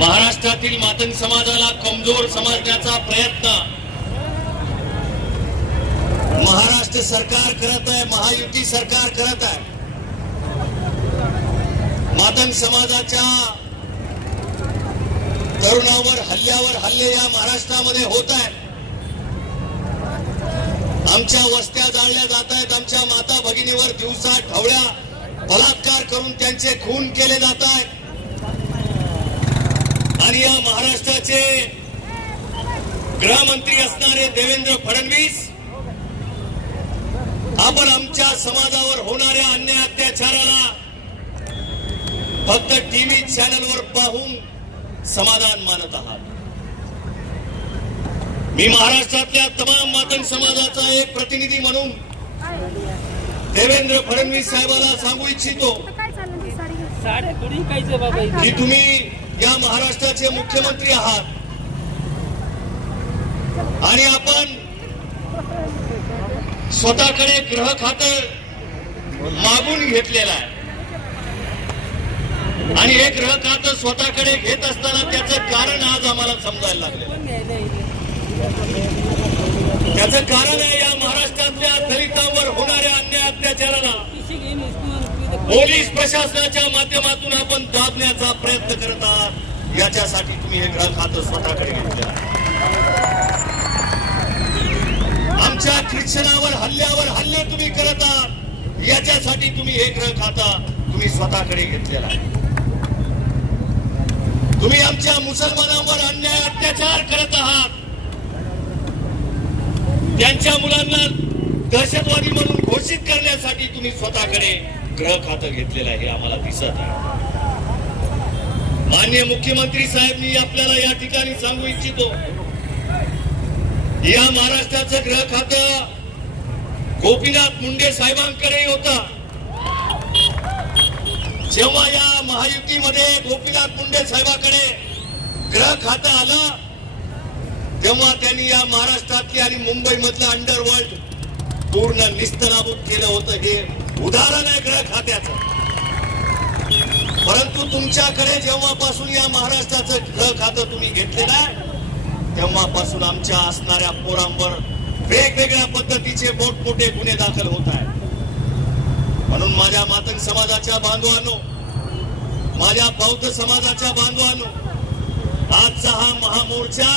महाराष्ट्रातील मातंग समाजाला कमजोर समजण्याचा प्रयत्न. महाराष्ट्र सरकार करत आहे महायुती सरकार करत आहे. मातंग समाजाच्या तरुणावर हल्ल्यावर हल्ले या महाराष्ट्रामध्ये होत आहेत. आमच्या वस्त्या जाळल्या जात आहेत आमच्या माता भगिनीवर दिवसा ठवळ्या बलात्कार करून त्यांचे खून केले जात आहेत. आणि या महाराष्ट्राचे गृहमंत्री असणारे देवेंद्र फडणवीस आपण आमच्या समाजावर होणाऱ्या अन्याय अत्याचाराला फक्त टीव्ही चॅनलवर पाहून समाधान मानत आहात. मी महाराष्ट्रातल्या तमाम मातंग समाजाचा एक प्रतिनिधी म्हणून देवेंद्र फडणवीस साहेबाला सांगू इच्छितो. की तुम्ही या महाराष्ट्राचे मुख्यमंत्री आहात आणि आपण स्वतःकडे ग्रह खातं मागून घेतलेलं आहे आणि हे ग्रह खातं स्वतःकडे घेत असताना त्याचं कारण आज आम्हाला समजायला येईल. त्याचं कारण आहे या महाराष्ट्रातल्या दलितांवर होणाऱ्या अन्याय अत्याचाराला पोलीस प्रशासनाच्या माध्यमातून दाबण्याचा प्रयत्न करत आहात याच्यासाठी तुम्ही हे ग्रह खातं स्वतःकडे घेतलं. आमच्या ख्रिश्चनावर हल्ल्यावर हल्ले तुम्ही करत आहात याच्यासाठी तुम्ही हे ग्रह खाता तुम्ही स्वतःकडे घेतलेला आहे. तुम्ही आमच्या मुसलमानांवर अन्याय अत्याचार करत आहात. त्यांच्या मुलांना दहशतवादी म्हणून घोषित करण्यासाठी तुम्ही स्वतःकडे ग्रह खातं घेतलेलं आहे आम्हाला दिसत आहे. मान्य मुख्यमंत्री साहेब मी आपल्याला या ठिकाणी सांगू इच्छितो या महाराष्ट्राचं ग्रह खातं गोपीनाथ मुंडे साहेबांकडे होता. जेव्हा या महायुतीमध्ये गोपीनाथ मुंडे साहेबांकडे ग्रह खातं आलं तेव्हा त्यांनी या महाराष्ट्रातली आणि मुंबई मधलं अंडरवर्ल्ड पूर्ण निस्तनाबूत केलं होतं. हे उदाहरण आहे ग्रह खात्याचं. परंतु तुमच्याकडे जेव्हापासून या महाराष्ट्राचं ग्रह खातं तुम्ही घेतलेलं आहे तेव्हापासून आमच्या असणाऱ्या पोरांवर वेगवेगळ्या पद्धतीचे मोठमोठे गुन्हे दाखल होत आहेत म्हणून माझ्या मातंग समाजाच्या बांधवांनो माझ्या बौद्ध समाजाच्या बांधवांनो आजचा हा महामोर्चा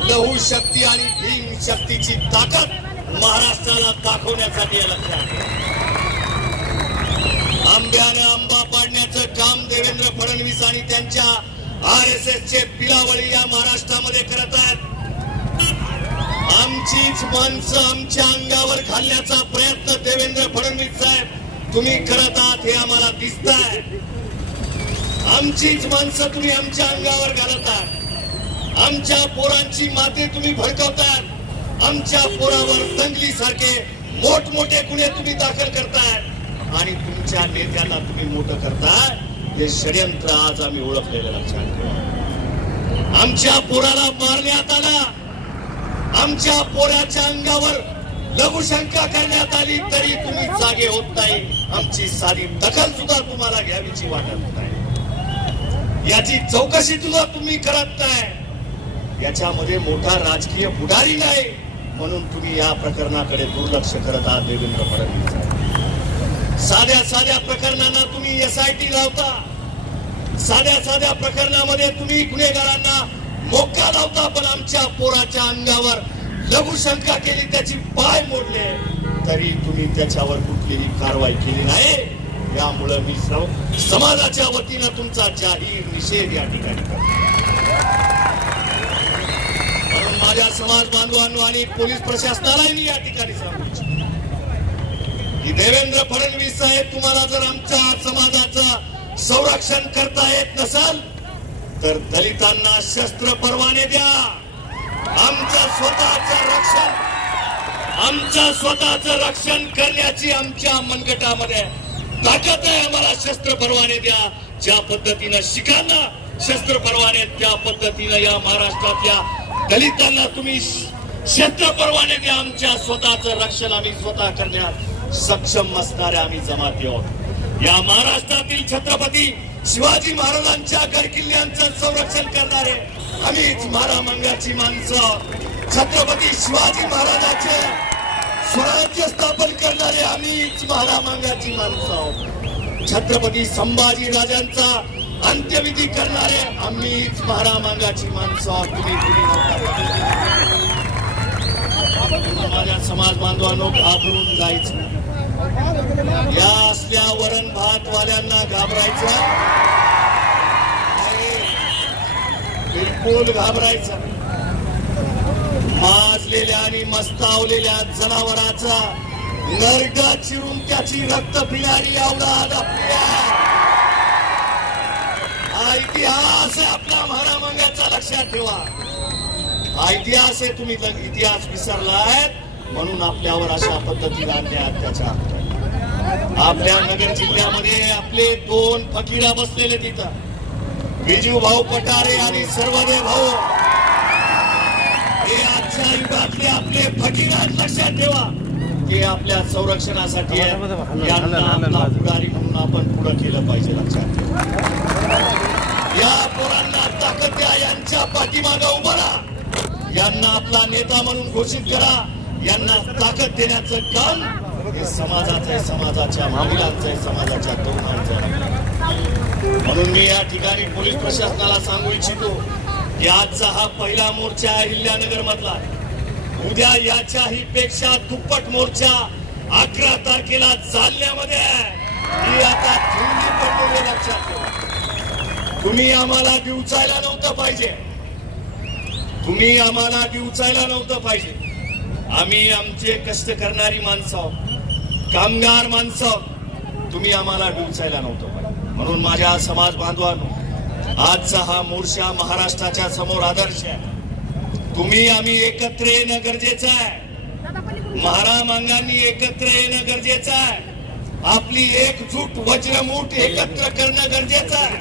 लहू शक्ती आणि भीम शक्तीची ताकद महाराष्ट्राला दाखवण्यासाठी या लक्षात ठेवा. आंबा फडणवीस आणि त्यांच्या आर एस एस चे पिलावळी या महाराष्ट्रामध्ये करत आहेत. आमचीच माणसं आमच्या अंगावर घालण्याचा प्रयत्न देवेंद्र फडणवीस साहेब तुम्ही करत आहात हे आम्हाला दिसत आहे आमचीच माणसं तुम्ही आमच्या अंगावर घालत आहात. आमच्या पोरांची माते तुम्ही भडकवतात आमच्या पोरावर दंगली सारखे मोठमोठे गुन्हे तुम्ही दाखल करताय. आणि तुमच्या नेत्यांना तुम्ही मोठं करताय. हे षडयंत्र आज आम्ही ओळखलेलं लक्षात ठेवा. आमच्या पोराला मारण्यात आला. आमच्या पोराच्या अंगावर लघुशंका करण्यात आली तरी तुम्ही जागे होत नाही. आमची सारी दखल सुद्धा तुम्हाला घ्यावीची वाटत नाही. याची चौकशी सुद्धा तुम्ही करत नाही. याच्यामध्ये मोठा राजकीय पुढारी नाही. म्हणून तुम्ही या प्रकरणाकडे दुर्लक्ष करत आहात देवेंद्र फडणवीस. साध्या साध्या प्रकरणांना तुम्ही एस आय टी लावता. साध्या साध्या प्रकरणामध्ये तुम्ही गुन्हेगारांना मोका लावता पण आमच्या पोराच्या अंगावर लघुशंका केली त्याची पाय मोडले. तरी तुम्ही त्याच्यावर कुठलीही कारवाई केली नाही. यामुळं मी समाजाच्या वतीनं तुमचा जाहीर निषेध या ठिकाणी करतो. म्हणून माझ्या समाज बांधवांनो आणि पोलीस प्रशासनालाही मी या ठिकाणी सांगू इच्छितो. की देवेंद्र फडणवीस साहेब तुम्हाला जर आमच्या समाजाचं संरक्षण करता येत नसाल तर दलितांना शस्त्र परवाने द्या. आमचं स्वतःचं रक्षण आमचं स्वतःचं रक्षण करण्याची आमच्या मनगटामध्ये ताकद आहे. आम्हाला शस्त्र परवाने द्या. ज्या पद्धतीनं शिखांना शस्त्र परवाने त्या पद्धतीनं या महाराष्ट्रातल्या दलितांना तुम्ही शस्त्र परवाने द्या. आमच्या स्वतःचं रक्षण आम्ही स्वतः करण्यात सक्षम असणाऱ्या आम्ही जमाती आहोत या महाराष्ट्रातील छत्रपती शिवाजी महाराजांच्या गडकिल्ल्यांचं संरक्षण करणारे आम्हीच महारामांगाची माणसं छत्रपती शिवाजी महाराजांचे स्वराज्य स्थापन करणारे आम्हीच महारामांगाची माणसं आहोत. छत्रपती संभाजी राजांचा अंत्यविधी करणारे आम्हीच महारामांगाची माणसं आहोत. तुम्ही माझ्या समाज बांधवांनो घाबरून जायचं या असल्या वरण भातवाल्यांना घाबरायचं बिलकुल घाबरायचं माजलेल्या आणि मस्तावलेल्या जनावराचा नरगा चिरून त्याची रक्त पिणारी अवलाद आपल्या. हा इतिहास आपला महारामंगाचा लक्षात ठेवा. हा इतिहास आहे तुम्ही इतिहास विसरलाय म्हणून आपल्यावर अशा पद्धतीने अन्याय अत्याचार आपल्या नगर जिल्ह्यामध्ये आपले दोन फकीरा बसलेले तिथं. बिजू भाऊ पटारे आणि सर्वदेव भाऊ. हे आजच्या युगातले आपले फकीर लक्षात ठेवा हे आपल्या संरक्षणासाठी. यांना पुढारी म्हणून आपण पुढे केलं पाहिजे लक्षात ठेवा. या पोरांना ताकद द्या यांच्या पाठीमागे उभा राहा. यांना आपला नेता म्हणून घोषित करा. यांना ताकद देण्याचं काम हे समाजाचं आहे समाजाच्या महिलांचं आहे समाजाच्या तरुणांचं आहे म्हणून मी या ठिकाणी पोलीस प्रशासनाला सांगू इच्छितो की आजचा हा पहिला मोर्चा आहे अहिल्यानगर मधला उद्या याच्याही पेक्षा दुप्पट मोर्चा अकरा तारखेला चालण्यामध्ये आहे. ही आता थंडी पडलेली लक्षात ठेवा. तुम्ही आम्हाला दिवचायला नव्हतं पाहिजे. तुम्ही आम्हाला दिवचायला नव्हतं पाहिजे. आम्ही आमचे कष्ट करणारी माणसं कामगार माणसं. तुम्ही आम्हाला दिवचायला नव्हतं पाहिजे. म्हणून माझ्या समाज बांधवांनो आजचा हा मोर्चा महाराष्ट्राच्या समोर आदर्श आहे. तुम्ही आम्ही एकत्र येणं गरजेचं आहे. महारामांगांनी एकत्र येणं गरजेचं आहे. आपली एकजूट वज्रमूठ एकत्र करणं गरजेचं आहे.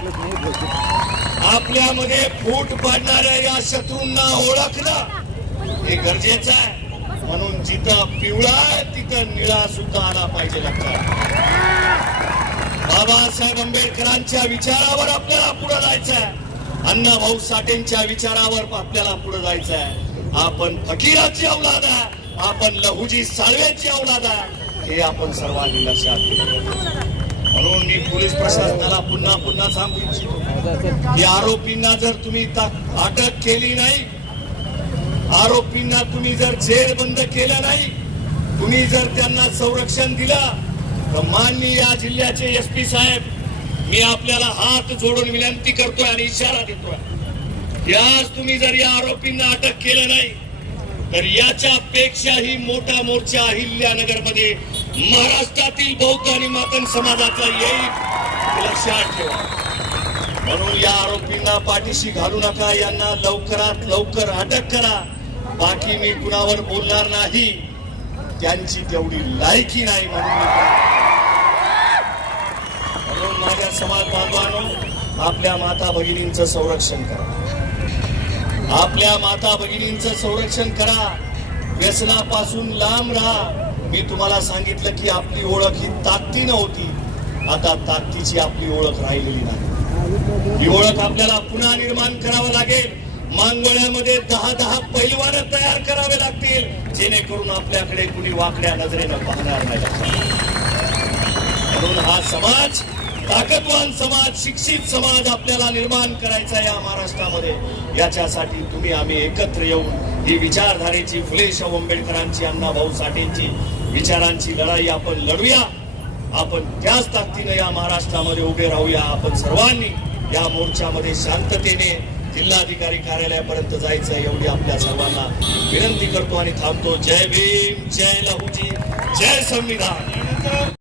आपल्यामध्ये फूट पाडणाऱ्या या शत्रूंना ओळखणं हे गरजेचं आहे. म्हणून जिथं पिवळा आहे तिथं निळा सुद्धा आला पाहिजे लक्षात. बाबासाहेब आंबेडकरांच्या विचारावर आपल्याला पुढे जायचं आहे. अण्णा भाऊ साठेंच्या विचारावर आपल्याला पुढे जायचं आहे. आपण फकीराची औलाद आहे. आपण लहुजी साळव्याची औलाद आहे. हे आपण सर्वांनी लक्षात म्हणून मी पोलीस प्रशासनाला पुन्हा पुन्हा सांगू इच्छितो की आरोपींना जर तुम्ही ता- अटक केली नाही आरोपींना तुम्ही जर जेल बंद केलं नाही तुम्ही जर त्यांना संरक्षण दिलं तर माननीय या जिल्ह्याचे एस पी साहेब मी आपल्याला हात जोडून विनंती करतोय आणि इशारा देतोय. की आज तुम्ही जर या आरोपींना अटक केलं नाही तर याच्यापेक्षाही मोठा मोर्चा अहिल्यानगरमध्ये महाराष्ट्रातील बौद्ध आणि मातन समाजाचा येईल लक्षात ठेवा. म्हणून या आरोपींना पाठीशी घालू नका यांना लवकरात लवकर अटक करा. बाकी मी कुणावर बोलणार नाही त्यांची तेवढी लायकी नाही म्हणून म्हणून माझ्या समाज बांधवानो आपल्या माता भगिनींचं संरक्षण करा. आपल्या माता भगिनींचं संरक्षण करा. व्यसनापासून लांब राहा. मी तुम्हाला सांगितलं की आपली ओळख ही ताकदीनं होती. आता ताकदीची आपली ओळख राहिलेली नाही. ही ओळख आपल्याला पुन्हा निर्माण करावं लागेल. मांगोळ्यामध्ये दहा दहा पैलवान तयार करावे लागतील. जेणेकरून आपल्याकडे कुणी वाकड्या नजरेनं पाहणार नाही. म्हणून हा समाज ताकदवान समाज शिक्षित समाज आपल्याला निर्माण करायचा या महाराष्ट्रामध्ये. याच्यासाठी तुम्ही आम्ही एकत्र येऊन ही विचारधारेची फुले शाहू आंबेडकरांची अण्णाभाऊ साठेंची विचारांची लढाई आपण लढूया. आपण त्याच ताकदीने या महाराष्ट्रामध्ये उभे राहूया. आपण सर्वांनी या मोर्चामध्ये शांततेने जिल्हाधिकारी कार्यालयापर्यंत जायचं एवढी आपल्या सर्वांना विनंती करतो आणि थांबतो. जय भीम जय लहूजी जय संविधान.